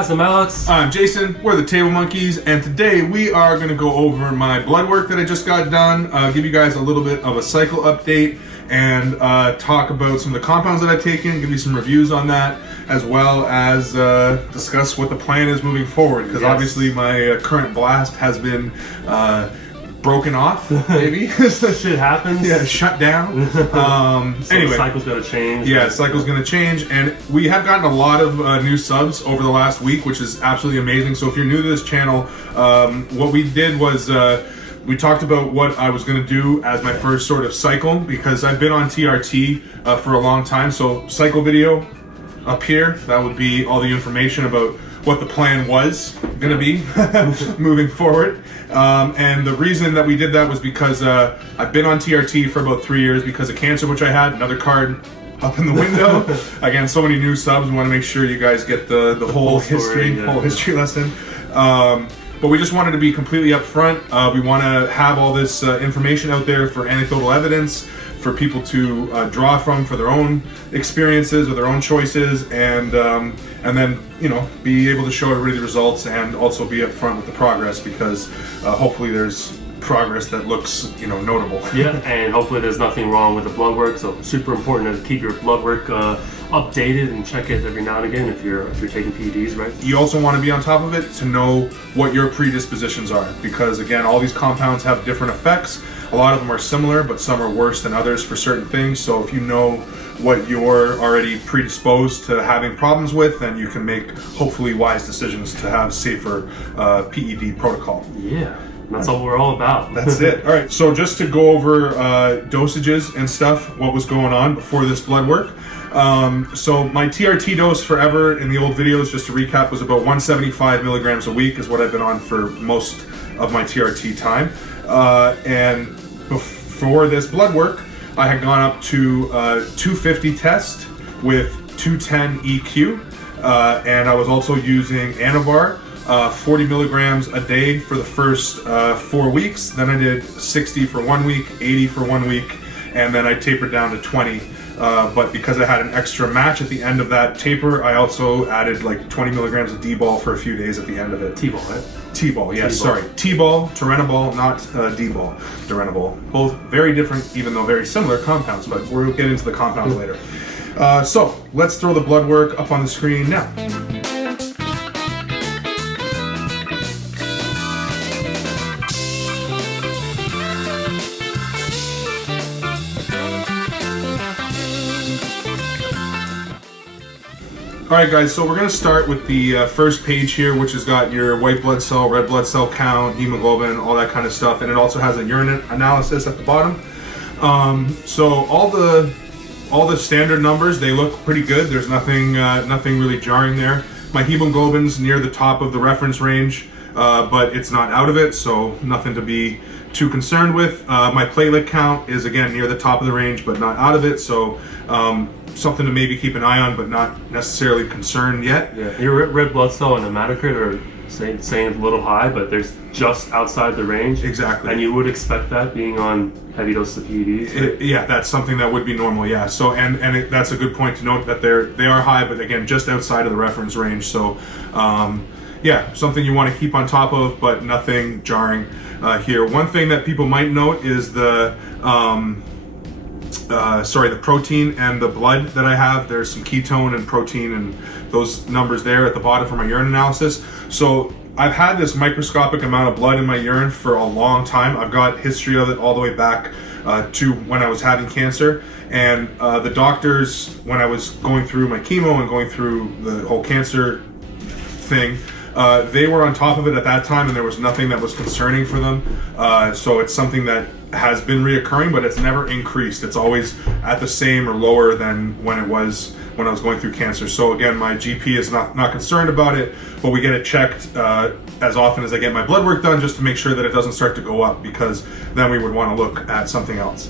guys, I'm Alex. I'm Jason. We're the Table Monkeys, and today we are going to go over my blood work that I just got done, give you guys a little bit of a cycle update, and talk about some of the compounds that I've taken, give you some reviews on that, as well as discuss what the plan is moving forward, because obviously my current blast has been broken off, maybe. Shit happens. Yeah, shut down. So anyway, the cycle's gonna change. Yeah, cycle's gonna change, and we have gotten a lot of new subs over the last week, which is absolutely amazing. So if you're new to this channel, what we did was we talked about what I was gonna do as my first sort of cycle, because I've been on TRT for a long time. So cycle video up here, that would be all the information about what the plan was gonna be moving forward. And the reason that we did that was because I've been on TRT for about 3 years because of cancer, which I had. Another card up in the window. Again, so many new subs. We want to make sure you guys get the whole history, whole history lesson. But we just wanted to be completely upfront. We want to have all this information out there for anecdotal evidence, for people to draw from for their own experiences or their own choices, and then, you know, be able to show everybody the results and also be upfront with the progress, because hopefully there's progress that looks, you know, notable. Yeah, and hopefully there's nothing wrong with the blood work. So super important to keep your blood work updated and check it every now and again if you're taking PEDs, right? You also want to be on top of it to know what your predispositions are, because again, all these compounds have different effects. A lot of them are similar, but some are worse than others for certain things. So if you know what you're already predisposed to having problems with, then you can make hopefully wise decisions to have safer PED protocol. Yeah, that's what we're all about. That's it. All right, so just to go over dosages and stuff, what was going on before this blood work. So my TRT dose forever in the old videos, just to recap, was about 175 milligrams a week is what I've been on for most of my TRT time. And before this blood work, I had gone up to 250 test with 210 EQ, and I was also using Anavar, 40 milligrams a day for the first 4 weeks. Then I did 60 for 1 week, 80 for 1 week, and then I tapered down to 20. But because I had an extra match at the end of that taper, I also added like 20 milligrams of Tball for a few days at the end of it. Tball, right? Tball, yes, sorry. Tball, Terenabol, not Tball, Terenabol. Both very different, even though very similar compounds, but we'll get into the compounds later. So let's throw the blood work up on the screen now. Alright guys, so we're going to start with the first page here, which has got your white blood cell, red blood cell count, hemoglobin, all that kind of stuff, and it also has a urine analysis at the bottom. So all the standard numbers, they look pretty good. There's nothing really jarring there. My hemoglobin's near the top of the reference range, but it's not out of it, so nothing to be too concerned with. My platelet count is again near the top of the range, but not out of it, so something to maybe keep an eye on, but not necessarily concerned yet. Yeah, your red blood cell and hematocrit are saying a little high, but they're just outside the range. Exactly. And you would expect that being on heavy doses of PEDs. Right? Yeah, that's something that would be normal. Yeah. So that's a good point to note, that they are high, but again, just outside of the reference range. So yeah, something you want to keep on top of, but nothing jarring here. One thing that people might note is the protein and the blood that I have. There's some ketone and protein and those numbers there at the bottom for my urine analysis. So I've had this microscopic amount of blood in my urine for a long time. I've got history of it all the way back to when I was having cancer. And the doctors, when I was going through my chemo and going through the whole cancer thing, they were on top of it at that time, and there was nothing that was concerning for them. So it's something that has been reoccurring, but it's never increased. It's always at the same or lower than when it was when I was going through cancer. So again, my GP is not concerned about it, but we get it checked as often as I get my blood work done, just to make sure that it doesn't start to go up, because then we would want to look at something else.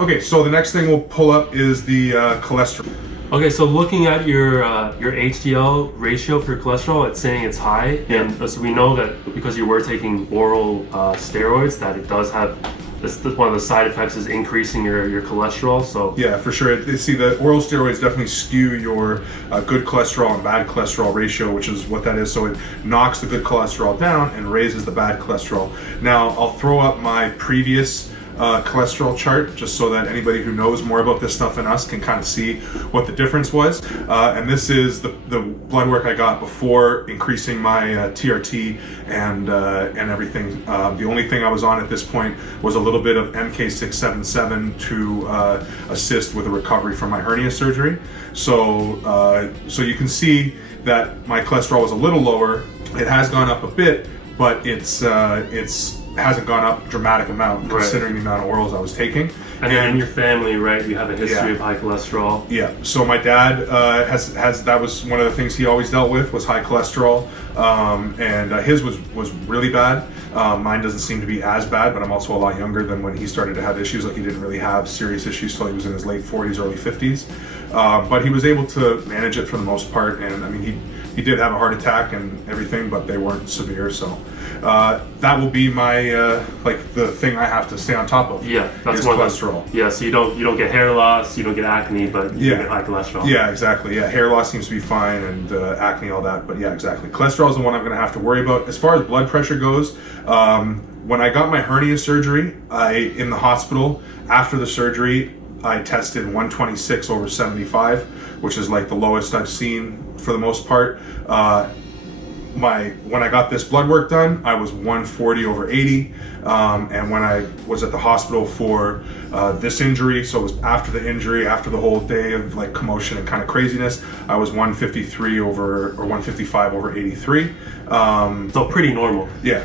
Okay, so the next thing we'll pull up is the cholesterol. Okay, so looking at your HDL ratio for your cholesterol, it's saying it's high, and so we know that because you were taking oral steroids, that it does have That's one of the side effects is increasing your cholesterol. So yeah, for sure. See, the oral steroids definitely skew your good cholesterol and bad cholesterol ratio, which is what that is. So it knocks the good cholesterol down and raises the bad cholesterol. Now, I'll throw up my previous cholesterol chart just so that anybody who knows more about this stuff than us can kind of see what the difference was. And this is the blood work I got before increasing my TRT and everything. The only thing I was on at this point was a little bit of MK677 to assist with the recovery from my hernia surgery. So you can see that my cholesterol was a little lower. It has gone up a bit, but it's hasn't gone up a dramatic amount considering the amount of orals I was taking. And then in your family, right, you have a history of high cholesterol. Yeah, so my dad has that was one of the things he always dealt with was high cholesterol, and his was really bad. Mine doesn't seem to be as bad, but I'm also a lot younger than when he started to have issues. Like, he didn't really have serious issues till he was in his late 40s, early 50s. But he was able to manage it for the most part, and I mean, he did have a heart attack and everything, but they weren't severe. So that will be my like the thing I have to stay on top of. Yeah, that's is one cholesterol. Yeah, so you don't get hair loss, you don't get acne, but you get high cholesterol. Yeah, exactly. Yeah, hair loss seems to be fine, and acne, all that. But yeah, exactly. Cholesterol is the one I'm going to have to worry about. As far as blood pressure goes, when I got my hernia surgery, in the hospital after the surgery, I tested 126/75, which is like the lowest I've seen for the most part. When I got this blood work done, I was 140/80, and when I was at the hospital for this injury, so it was after the injury, after the whole day of like commotion and kind of craziness, I was 155/83. So pretty normal. Yeah.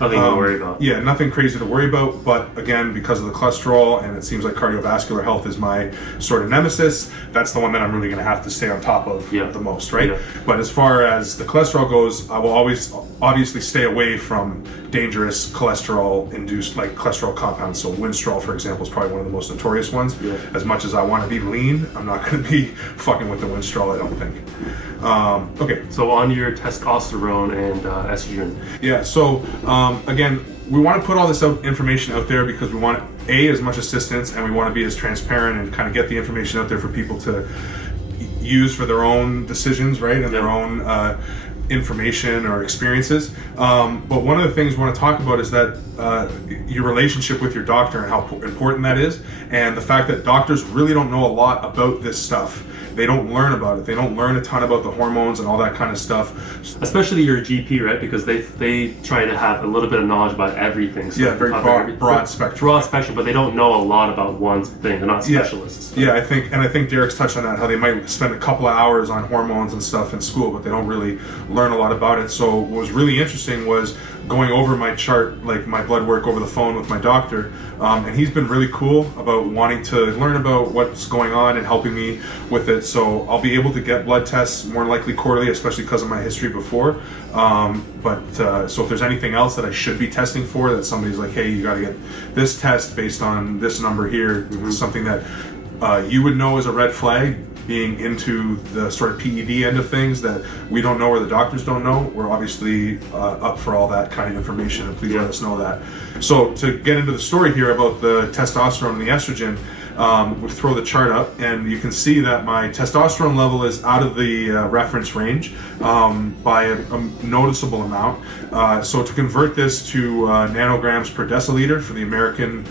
Nothing to worry about. Yeah, nothing crazy to worry about, but again, because of the cholesterol, and it seems like cardiovascular health is my sort of nemesis, that's the one that I'm really going to have to stay on top of the most, right? But as far as the cholesterol goes, I will always obviously stay away from dangerous cholesterol-induced, like cholesterol compounds. So Winstrol, for example, is probably one of the most notorious ones. As much as I want to be lean, I'm not going to be fucking with the Winstrol, I don't think. Okay. So on to your testosterone and estrogen. Yeah, so again, we want to put all this information out there because we want as much assistance, and we want to be as transparent and kind of get the information out there for people to use for their own decisions, right, and their own information or experiences. But one of the things we want to talk about is that your relationship with your doctor and how important that is, and the fact that doctors really don't know a lot about this stuff. They don't learn about it. They don't learn a ton about the hormones and all that kind of stuff. Especially your GP, right? Because they try to have a little bit of knowledge about everything. So very broad spectrum. Broad spectrum, but they don't know a lot about one thing. They're not specialists. Yeah, I think Derek's touched on that, how they might spend a couple of hours on hormones and stuff in school, but they don't really learn a lot about it. So what was really interesting was going over my chart, like my blood work, over the phone with my doctor, and he's been really cool about wanting to learn about what's going on and helping me with it. So I'll be able to get blood tests more likely quarterly, especially because of my history before. So if there's anything else that I should be testing for, that somebody's like, hey, you got to get this test based on this number here, something that you would know as a red flag, being into the sort of PED end of things that we don't know or the doctors don't know, we're obviously up for all that kind of information, and please let us know that. So to get into the story here about the testosterone and the estrogen, we'll throw the chart up, and you can see that my testosterone level is out of the reference range by a noticeable amount. So to convert this to nanograms per deciliter for the American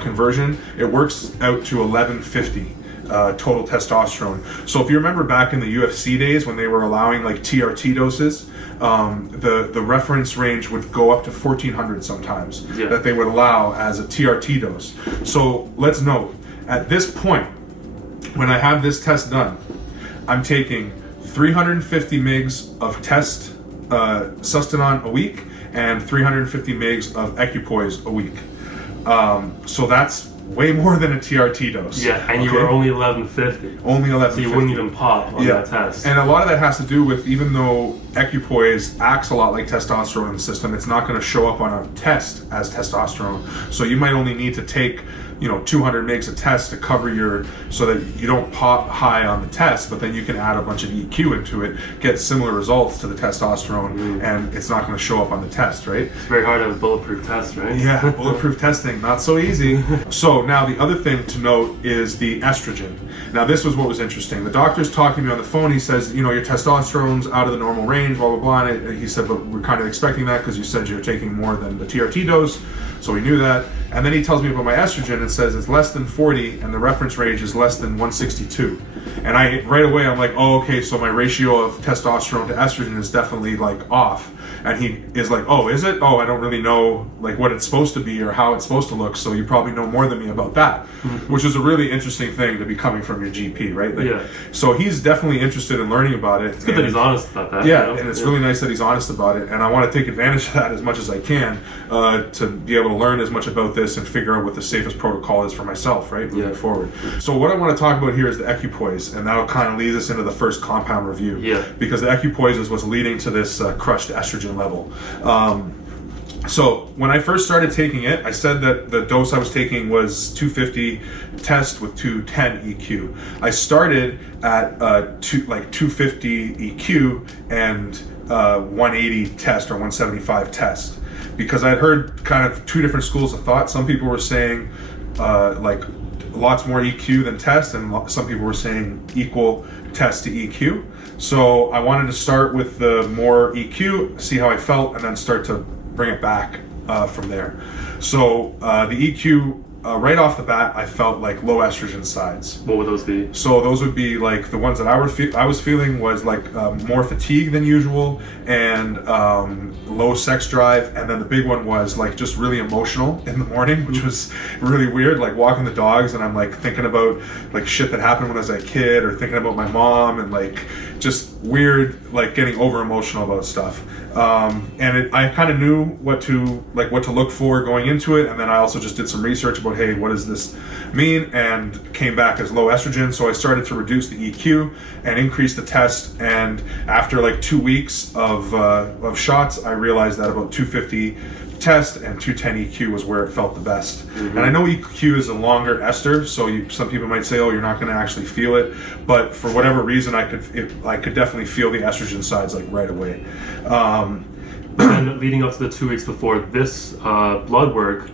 conversion, it works out to 1150. Total testosterone. So if you remember back in the UFC days when they were allowing like TRT doses, the reference range would go up to 1400 sometimes that they would allow as a TRT dose. So let's note, at this point, when I have this test done, I'm taking 350 mgs of testosterone a week and 350 mgs of equipoise a week. So that's way more than a TRT dose. Yeah, and you were only 1150. Only 1150. So you wouldn't even pop on that test. And a lot of that has to do with, even though equipoise acts a lot like testosterone in the system, it's not going to show up on a test as testosterone. So you might only need to take 200 mgs of test to cover so that you don't pop high on the test, but then you can add a bunch of EQ into it, get similar results to the testosterone, and it's not going to show up on the test, right? It's very hard to have a bulletproof test, right? Yeah, bulletproof testing, not so easy. So now the other thing to note is the estrogen. Now this was what was interesting. The doctor's talking to me on the phone. He says, your testosterone's out of the normal range, blah, blah, blah. And he said, but we're kind of expecting that because you said you're taking more than the TRT dose. So we knew that. And then he tells me about my estrogen and says it's less than 40 and the reference range is less than 162. And right away I'm like, oh, okay, so my ratio of testosterone to estrogen is definitely like off. And he is like, oh, is it? Oh, I don't really know like what it's supposed to be or how it's supposed to look, so you probably know more than me about that. Which is a really interesting thing to be coming from your GP, right? Like, yeah. So he's definitely interested in learning about it. It's good that he's honest about that. Yeah, and it's really nice that he's honest about it. And I want to take advantage of that as much as I can to be able to learn as much about this and figure out what the safest protocol is for myself, right? Moving forward. So what I want to talk about here is the equipoise, and that'll kind of lead us into the first compound review. Yeah. Because the equipoise is what's leading to this crushed estrogen level. So when I first started taking it, I said that the dose I was taking was 250 test with 210 EQ. I started at 250 EQ and 180 test or 175 test, because I'd heard kind of two different schools of thought. Some people were saying like lots more EQ than test, and some people were saying equal test to EQ. So I wanted to start with the more EQ, see how I felt, and then start to bring it back from there. So the EQ, right off the bat, I felt like low estrogen sides. What would those be? So those would be like the ones that I was feeling was like more fatigue than usual and low sex drive. And then the big one was like just really emotional in the morning, which was really weird. Like walking the dogs and I'm like thinking about like shit that happened when I was a kid, or thinking about my mom, and like just weird, like getting over emotional about stuff. And I kind of knew what to look for going into it, and then I also just did some research about, hey, what does this mean, and came back as low estrogen. So I started to reduce the EQ and increase the test, and after like 2 weeks of shots, I realized that about 250 test and 210 EQ was where it felt the best. And I know EQ is a longer ester, so some people might say, oh, you're not going to actually feel it, but for whatever reason I could definitely feel the estrogen sides like right away. And leading up to the 2 weeks before this blood work,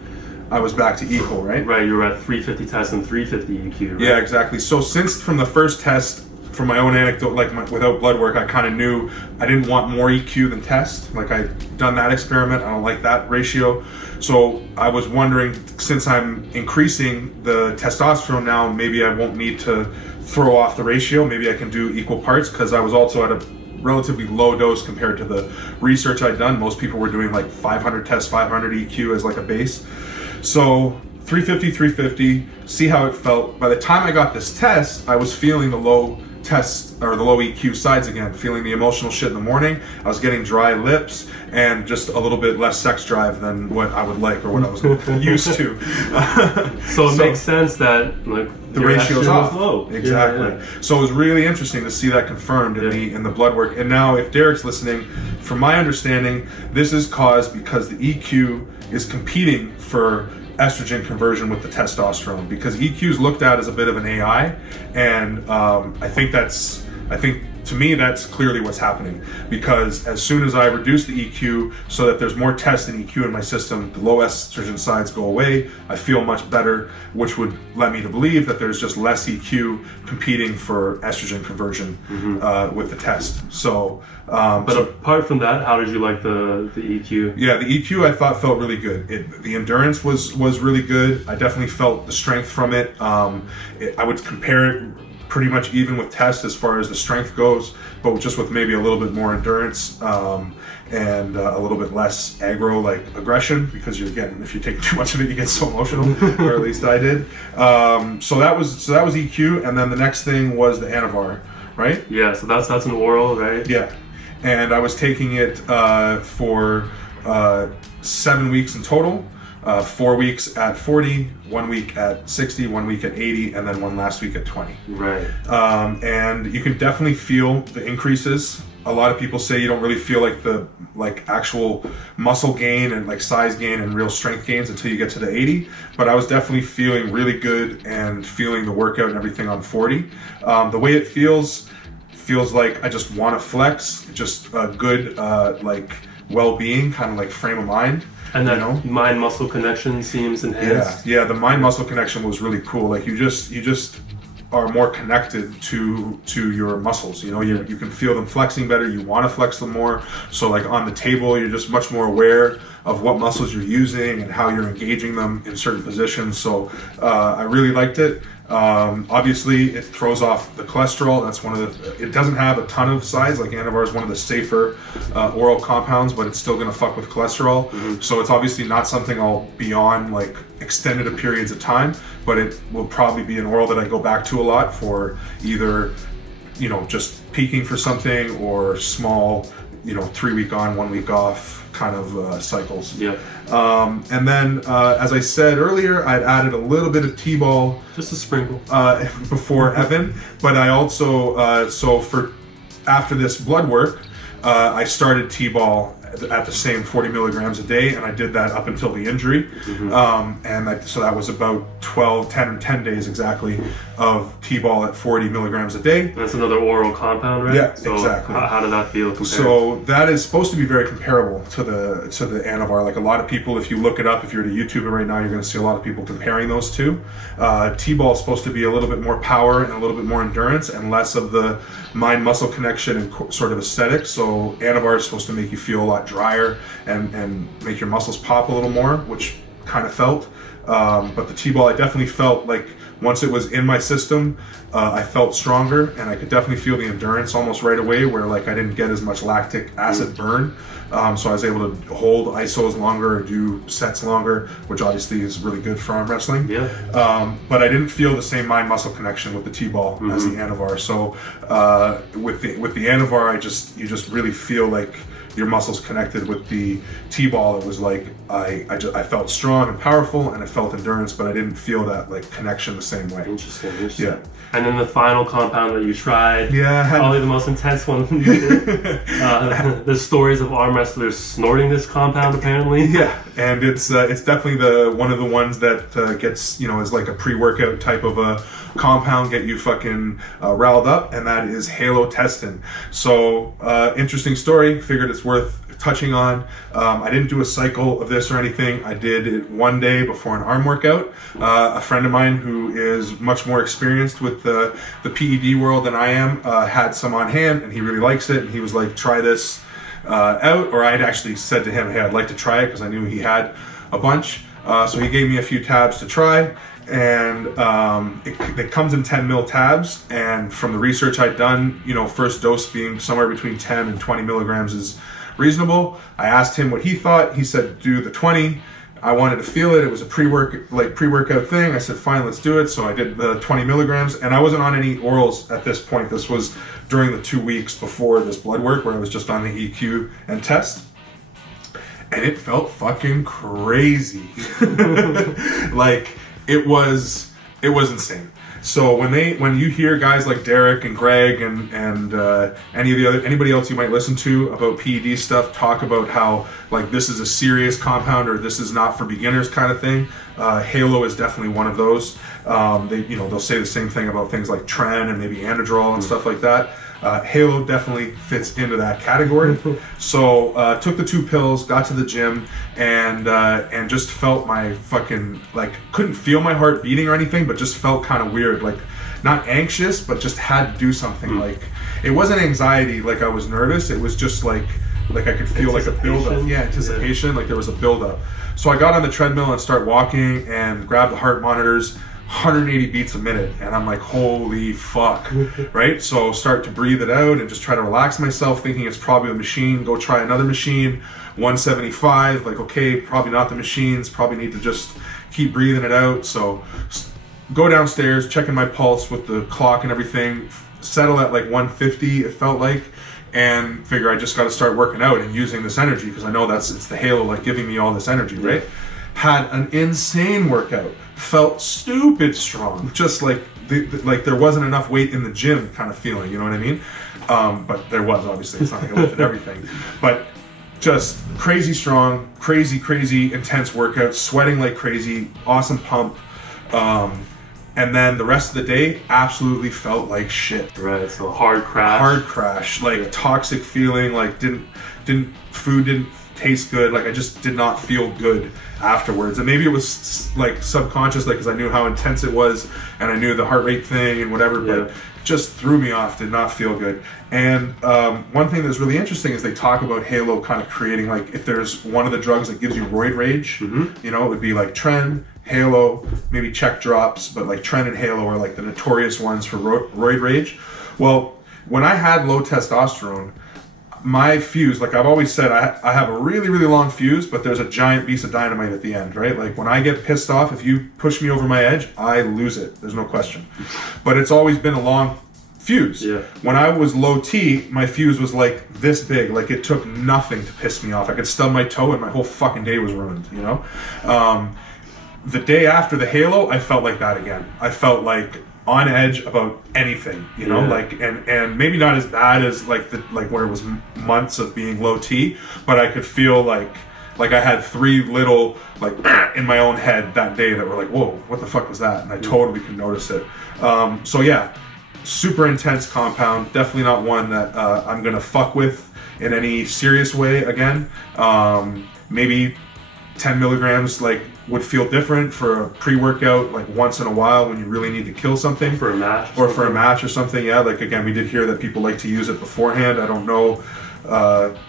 I was back to equal, right? Right, you were at 350 test and 350 EQ, right? Yeah, exactly. So since from the first test, from my own anecdote, without blood work, I kind of knew I didn't want more EQ than test. Like I'd done that experiment, I don't like that ratio. So I was wondering, since I'm increasing the testosterone now, maybe I won't need to throw off the ratio. Maybe I can do equal parts, because I was also at a relatively low dose compared to the research I'd done. Most people were doing like 500 tests, 500 EQ as like a base. So 350, 350, see how it felt. By the time I got this test, I was feeling the low test or the low EQ sides again, feeling the emotional shit in the morning. I was getting dry lips and just a little bit less sex drive than what I would like or what I was used to. So it makes sense that like the ratio's off. Low. Exactly. Yeah. So it was really interesting to see that confirmed in the blood work. And now if Derek's listening, from my understanding, this is caused because the EQ is competing for estrogen conversion with the testosterone, because EQ is looked at as a bit of an AI, and I think to me that's clearly what's happening, because as soon as I reduce the EQ so that there's more test and EQ in my system, the low estrogen sides go away, I feel much better, which would let me to believe that there's just less EQ competing for estrogen conversion with the test. So but apart from that, how did you like the EQ? Yeah, the EQ I thought felt really good. The endurance was really good. I definitely felt the strength from it. I would compare it pretty much even with test as far as the strength goes, but just with maybe a little bit more endurance and a little bit less aggro, like aggression, because if you take too much of it, you get so emotional, or at least I did. So that was EQ, and then the next thing was the Anavar, right? Yeah, so that's an oral, right? Yeah, and I was taking it for 7 weeks in total. 4 weeks at 40, 1 week at 60, 1 week at 80, and then one last week at 20. Right. And you can definitely feel the increases a lot of people say you don't really feel like the actual muscle gain and like size gain and real strength gains until you get to the 80. But I was definitely feeling really good and feeling the workout and everything on 40. The way it feels like I just want to flex, just a good like well-being, kind of like frame of mind. And that mind-muscle connection seems enhanced. Yeah, the mind-muscle connection was really cool. Like you just are more connected to your muscles. You can feel them flexing better. You want to flex them more. So like on the table, you're just much more aware of what muscles you're using and how you're engaging them in certain positions. So I really liked it. Obviously it throws off the cholesterol. That's it doesn't have a ton of size. Like Anavar is one of the safer oral compounds, but it's still gonna fuck with cholesterol. So it's obviously not something I'll be on like extended periods of time, but it will probably be an oral that I go back to a lot for either, just peaking for something or small, 3 week on, 1 week off kind of cycles. Yeah. And then, as I said earlier, I'd added a little bit of Tball. Just a sprinkle. Before Evan, but I also, after this blood work, I started Tball at the same 40 milligrams a day, and I did that up until the injury. So that was about 10 days exactly of Tball at 40 milligrams a day. That's another oral compound, right? Yeah, so exactly. How did that feel compared? So that is supposed to be very comparable to the Anavar. Like a lot of people, if you look it up, if you're to YouTube it right now, you're going to see a lot of people comparing those two. Tball is supposed to be a little bit more power and a little bit more endurance and less of the mind-muscle connection and sort of aesthetics. So Anavar is supposed to make you feel a lot drier and make your muscles pop a little more, which kind of felt. But the Tball, I definitely felt like once it was in my system, I felt stronger, and I could definitely feel the endurance almost right away, where like I didn't get as much lactic acid burn. So I was able to hold isos longer or do sets longer, which obviously is really good for arm wrestling. Yeah. But I didn't feel the same mind-muscle connection with the Tball as the Anavar. So with the Anavar, you just really feel like your muscles connected. With the Tball, it was like I felt strong and powerful, and I felt endurance, but I didn't feel that like connection the same way. Interesting. Yeah. And then the final compound that you tried, Yeah, probably the most intense one you did. There's stories of arm wrestlers snorting this compound apparently. Yeah, and it's definitely one of the ones that gets, is like a pre-workout type of a compound, get you fucking riled up, and that is halotestin. So interesting story, figured it's worth touching on. I didn't do a cycle of this or anything. I did it one day before an arm workout. A friend of mine who is much more experienced with the PED world than I am had some on hand, and he really likes it, and he was like, try this out. Or I had actually said to him, hey, I'd like to try it because I knew he had a bunch. So he gave me a few tabs to try, and it comes in 10 mil tabs, and from the research I'd done, first dose being somewhere between 10 and 20 milligrams is reasonable. I asked him what he thought. He said do the 20. I wanted to feel it. It was a pre-workout thing. I said fine, let's do it. So I did the 20 milligrams, and I wasn't on any orals at this point. This was during the 2 weeks before this blood work, where I was just on the EQ and test, and it felt fucking crazy. Like it was insane. So when you hear guys like Derek and Greg and anybody else you might listen to about PED stuff talk about how like this is a serious compound or this is not for beginners kind of thing, Halo is definitely one of those. They'll say the same thing about things like Tren and maybe Anadrol and stuff like that. Halo definitely fits into that category. So took the 2 pills, got to the gym, and just felt my fucking, like, couldn't feel my heart beating or anything, but just felt kind of weird, like not anxious, but just had to do something. Like it wasn't anxiety, like I was nervous. It was just like I could feel like a buildup. Yeah, anticipation. Yeah. Like there was a buildup. So I got on the treadmill and started walking and grabbed the heart monitors. 180 beats a minute, and I'm like, holy fuck, right? So start to breathe it out and just try to relax myself, thinking it's probably the machine. Go try another machine, 175, like, okay, probably not the machines, probably need to just keep breathing it out. So go downstairs, checking my pulse with the clock and everything, settle at like 150, it felt like, and figure I just got to start working out and using this energy, because I know it's the Halo, like, giving me all this energy, right? Had an insane workout, felt stupid strong, just like like there wasn't enough weight in the gym kind of feeling, you know what I mean? But there was, obviously. It's not like I lifted everything. But just crazy strong, crazy intense workout, sweating like crazy, awesome pump. And then the rest of the day absolutely felt like shit. Right, so hard crash. Like toxic feeling, like food didn't taste good, like I just did not feel good afterwards. And maybe it was like subconscious, like because I knew how intense it was and I knew the heart rate thing and whatever, but just threw me off, did not feel good. And one thing that's really interesting is they talk about Halo kind of creating, like if there's one of the drugs that gives you roid rage, you know, it would be like Tren, Halo, maybe check drops, but like Tren and Halo are like the notorious ones for roid rage. Well, when I had low testosterone, my fuse, like I've always said, I have a really long fuse, but there's a giant piece of dynamite at the end, right? Like when I get pissed off, if you push me over my edge, I lose it. There's no question. But it's always been a long fuse. Yeah. When I was low T, my fuse was like this big. Like it took nothing to piss me off. I could stub my toe and my whole fucking day was ruined, you know? The day after the Halo, I felt like that again. I felt like on edge about anything, you know, like, and maybe not as bad as like where it was months of being low T, but I could feel like I had three little like in my own head that day that were like, whoa, what the fuck was that? And I totally could notice it. So yeah, super intense compound, definitely not one that I'm gonna fuck with in any serious way again. Maybe 10 milligrams like would feel different for a pre-workout, like once in a while when you really need to kill something. For a match. Or for a match or something, yeah. Like again, we did hear that people like to use it beforehand. I don't know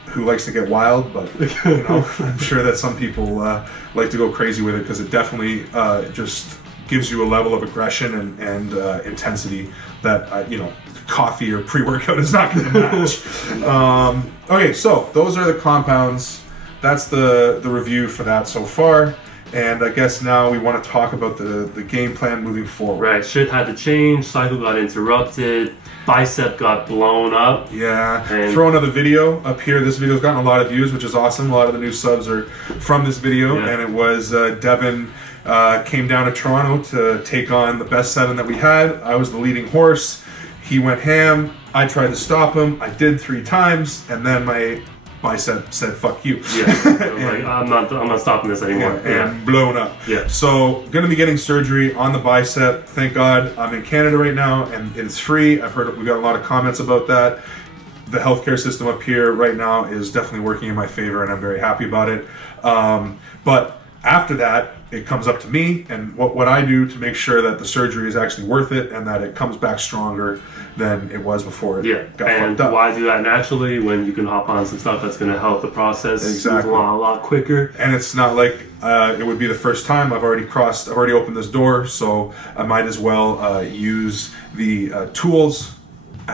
who likes to get wild, but you know, I'm sure that some people like to go crazy with it because it definitely just gives you a level of aggression and intensity that, you know, coffee or pre-workout is not going to match. Okay, so those are the compounds. That's the review for that so far. And I guess now we want to talk about the game plan moving forward. Right, shit had to change, cycle got interrupted, bicep got blown up. Yeah, throw another video up here. This video's gotten a lot of views, which is awesome. A lot of the new subs are from this video, and it was Devon came down to Toronto to take on the best 7 that we had. I was the leading horse. He went ham. I tried to stop him. I did 3 times, and then my bicep said "fuck you." Yeah, like, I'm not stopping this anymore. And blown up. Yeah. So gonna be getting surgery on the bicep. Thank God I'm in Canada right now, and it's free. I've heard we got a lot of comments about that. The healthcare system up here right now is definitely working in my favor, and I'm very happy about it. But after that, it comes up to me and what I do to make sure that the surgery is actually worth it and that it comes back stronger than it was before it got fucked up. Why do that naturally when you can hop on some stuff that's going to help the process move along a lot quicker? And it's not like it would be the first time. I've already opened this door, so I might as well use the tools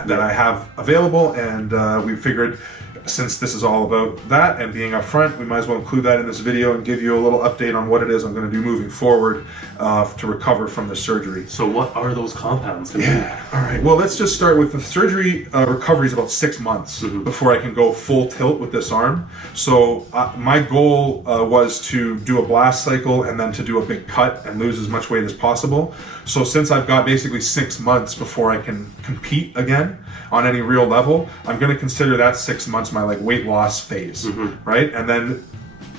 that I have available, and we figured since this is all about that and being upfront, we might as well include that in this video and give you a little update on what it is I'm going to do moving forward to recover from the surgery. So what are those compounds going to be? All right. Well, let's just start with the surgery. Recovery is about 6 months before I can go full tilt with this arm. So my goal was to do a blast cycle and then to do a big cut and lose as much weight as possible. So since I've got basically 6 months before I can compete again on any real level, I'm going to consider that 6 months my like weight loss phase, right? And then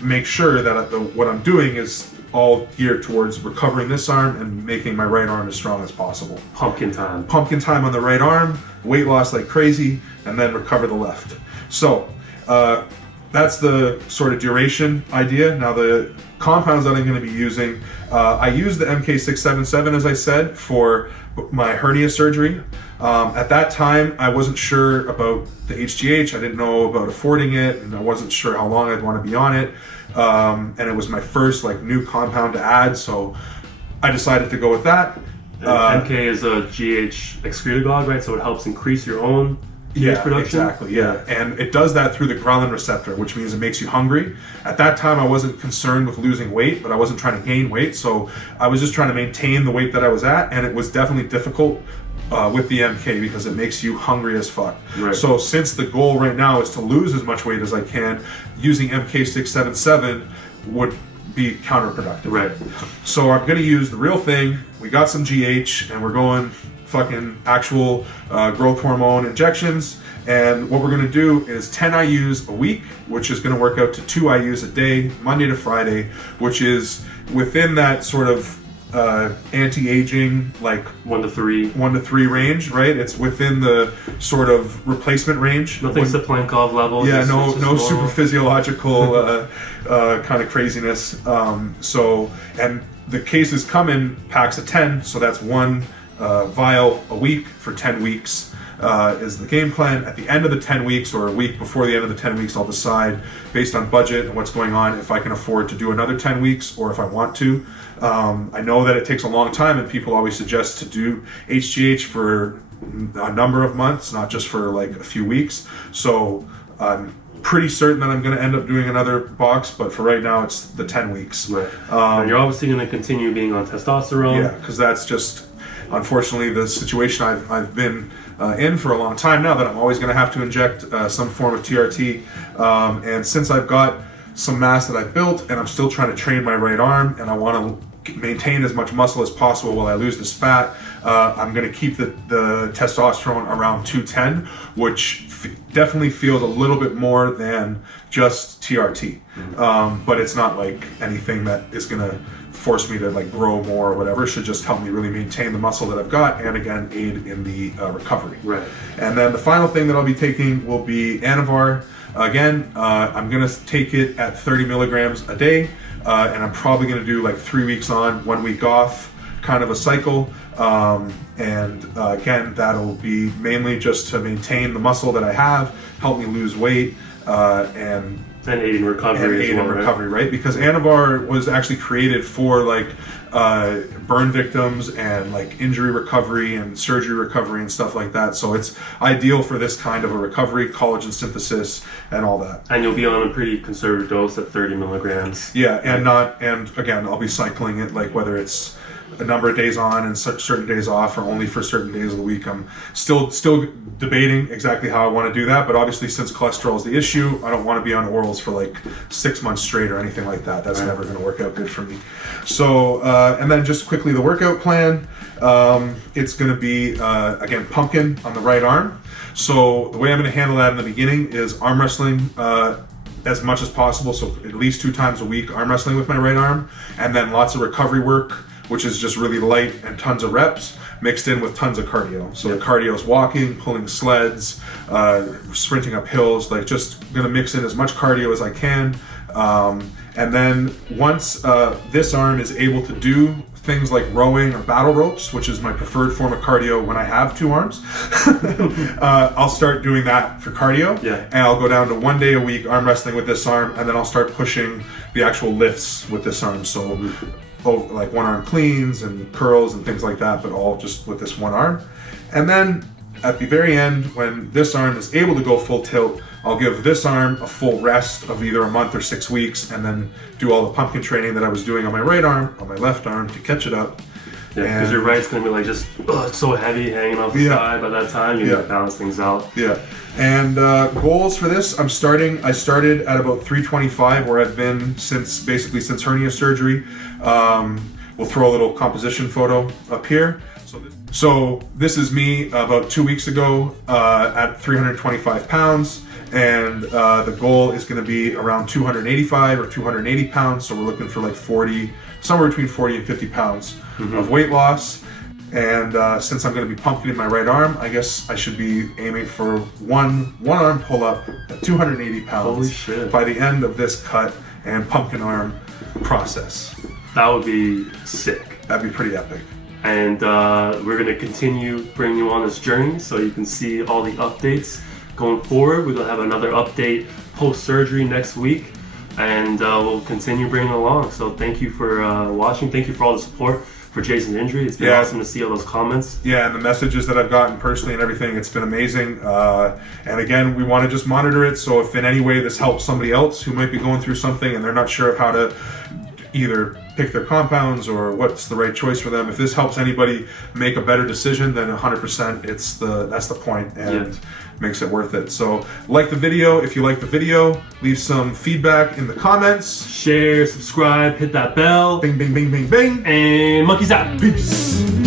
make sure that what I'm doing is all geared towards recovering this arm and making my right arm as strong as possible. Pumpkin time. Pumpkin time on the right arm, weight loss like crazy, and then recover the left. So that's the sort of duration idea. Now the compounds that I'm going to be using, I use the MK677 as I said for my hernia surgery. At that time, I wasn't sure about the HGH. I didn't know about affording it, and I wasn't sure how long I'd want to be on it. And it was my first like new compound to add, so I decided to go with that. MK is a GH excretagogue, right? So it helps increase your own GH production. Exactly. Yeah, and it does that through the ghrelin receptor, which means it makes you hungry. At that time, I wasn't concerned with losing weight, but I wasn't trying to gain weight, so I was just trying to maintain the weight that I was at, and it was definitely difficult with the MK because it makes you hungry as fuck. Right. So since the goal right now is to lose as much weight as I can, using MK677 would be counterproductive. Right. So I'm going to use the real thing. We got some GH, and we're going fucking actual growth hormone injections. And what we're going to do is 10 IUs a week, which is going to work out to 2 IUs a day, Monday to Friday, which is within that sort of anti-aging, like 1 to 3 range, right? It's within the sort of replacement range. Nothing's the Plankov level. Yeah, just, no super physiological kind of craziness. And the cases come in packs of 10, so that's 1 vial a week for 10 weeks. Is the game plan. At the end of the 10 weeks or a week before the end of the 10 weeks, I'll decide based on budget and what's going on if I can afford to do another 10 weeks or if I want to. I know that it takes a long time, and people always suggest to do HGH for a number of months, not just for like a few weeks. So I'm pretty certain that I'm going to end up doing another box, but for right now it's the 10 weeks. Right. And you're obviously going to continue being on testosterone. Yeah, because that's just unfortunately the situation I've been in for a long time now, that I'm always going to have to inject some form of TRT. And since I've got some mass that I've built and I'm still trying to train my right arm and I want to maintain as much muscle as possible while I lose this fat, I'm going to keep the testosterone around 210, which definitely feels a little bit more than just TRT. But it's not like anything that is going to force me to like grow more or whatever. It should just help me really maintain the muscle that I've got and again aid in the recovery. Right. And then the final thing that I'll be taking will be Anavar. Again, I'm going to take it at 30 milligrams a day, and I'm probably going to do like 3 weeks on, 1 week off, kind of a cycle. Again, that'll be mainly just to maintain the muscle that I have, help me lose weight, and aid in recovery as well, right? Because Anavar was actually created for like burn victims and like injury recovery and surgery recovery and stuff like that. So it's ideal for this kind of a recovery, collagen synthesis and all that. And you'll be on a pretty conservative dose at 30 milligrams. Yeah, and again, I'll be cycling it, like whether it's a number of days on and certain days off, or only for certain days of the week. I'm still debating exactly how I want to do that, but obviously since cholesterol is the issue, I don't want to be on orals for like 6 months straight or anything like that. That's never going to work out good for me. So and then just quickly the workout plan, it's going to be again pumpkin on the right arm. So the way I'm going to handle that in the beginning is arm wrestling as much as possible, so at least 2 times a week arm wrestling with my right arm, and then lots of recovery work, which is just really light and tons of reps mixed in with tons of cardio. So the cardio is walking, pulling sleds, sprinting up hills, like just gonna mix in as much cardio as I can. And then once this arm is able to do things like rowing or battle ropes, which is my preferred form of cardio when I have 2 arms, I'll start doing that for cardio. Yeah. And I'll go down to 1 day a week arm wrestling with this arm, and then I'll start pushing the actual lifts with this arm. So like 1 arm cleans and curls and things like that, but all just with this 1 arm. And then at the very end, when this arm is able to go full tilt, I'll give this arm a full rest of either a month or 6 weeks, and then do all the pumpkin training that I was doing on my right arm, on my left arm to catch it up. Yeah, because your right's going to be like just it's so heavy hanging off the side by that time. You need to balance things out. Yeah. And goals for this, I started at about 325, where I've been since hernia surgery. We'll throw a little composition photo up here. So this is me about 2 weeks ago at 325 pounds. And the goal is going to be around 285 or 280 pounds. So we're looking for like somewhere between 40 and 50 pounds of weight loss. And since I'm going to be pumping my right arm, I guess I should be aiming for one arm pull up at 280 pounds. Holy shit. By the end of this cut and pumpkin arm process. That would be sick. That'd be pretty epic. And we're going to continue bringing you on this journey so you can see all the updates going forward. We're going to have another update post-surgery next week, and we'll continue bringing it along. So thank you for watching. Thank you for all the support for Jason's injury. It's been awesome to see all those comments. Yeah, and the messages that I've gotten personally and everything, it's been amazing. And again, we want to just monitor it. So if in any way this helps somebody else who might be going through something and they're not sure of how to either pick their compounds or what's the right choice for them. If this helps anybody make a better decision, then 100% that's the point, and makes it worth it. So like the video if you like the video, leave some feedback in the comments, share, subscribe, hit that bell, bing bing bing bing bing, and monkeys out. peace.